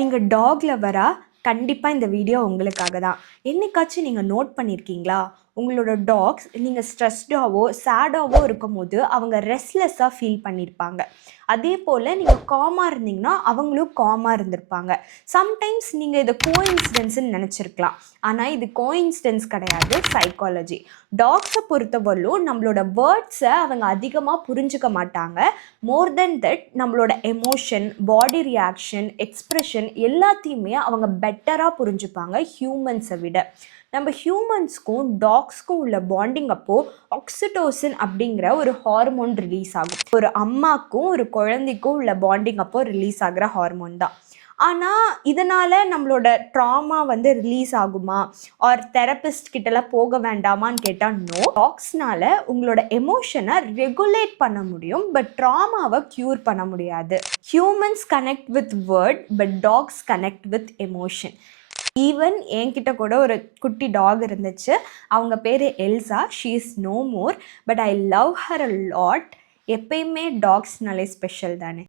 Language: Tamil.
நீங்கள் டாக் லவரா? கண்டிப்பாக இந்த வீடியோ உங்களுக்காக தான். என்னைக்காச்சும் நீங்கள் நோட் பண்ணியிருக்கீங்களா? உங்களோட டாக்ஸ் நீங்கள் ஸ்ட்ரெஸ்டாவோ சேடாவோ இருக்கும்போது அவங்க ரெஸ்ட்லெஸ்ஸாக ஃபீல் பண்ணியிருப்பாங்க. அதே போல் நீங்கள் காமாக இருந்தீங்கன்னா அவங்களும் காமாக இருந்திருப்பாங்க. சம்டைம்ஸ் நீங்கள் இதை கோஇன்சிடென்ஸ்ன்னு நினச்சிருக்கலாம். ஆனால் இது கோஇன்சிடென்ஸ் கிடையாது, சைக்காலஜி. டாக்ஸை பொறுத்தவரையிலும் நம்மளோட வேர்ட்ஸை அவங்க அதிகமாக புரிஞ்சுக்க மாட்டாங்க. மோர் தென் தட் நம்மளோட எமோஷன், பாடி ரியாக்ஷன், எக்ஸ்ப்ரெஷன் எல்லாத்தையுமே அவங்க பெட்டராக புரிஞ்சுப்பாங்க ஹியூமன்ஸை விட. நம்ம ஹியூமன்ஸ்க்கும் டாக்ஸ்க்கும் உள்ள பாண்டிங் அப்போது ஆக்சிடோசின் அப்படிங்கிற ஒரு ஹார்மோன் ரிலீஸ் ஆகும். ஒரு அம்மாக்கும் ஒரு குழந்தைக்கும் உள்ள பாண்டிங் அப்போ ரிலீஸ் ஆகிற ஹார்மோன் தான். ஆனால் இதனால் நம்மளோட ட்ராமா ரிலீஸ் ஆகுமா ஆர் தெரபிஸ்ட் கிட்டலாம் போக வேண்டாமான்னு கேட்டால் நோ. டாக்ஸ்னால உங்களோட எமோஷனை ரெகுலேட் பண்ண முடியும், பட் ட்ராமாவை க்யூர் பண்ண முடியாது. Humans connect with word, but dogs connect with emotion. Even என்கிட்ட கூட ஒரு குட்டி டாக் இருந்துச்சு. அவங்க பேர் Elsa. She is no more, but I love her a lot. எப்பயுமே டாக்ஸ்னாலே ஸ்பெஷல் தானே.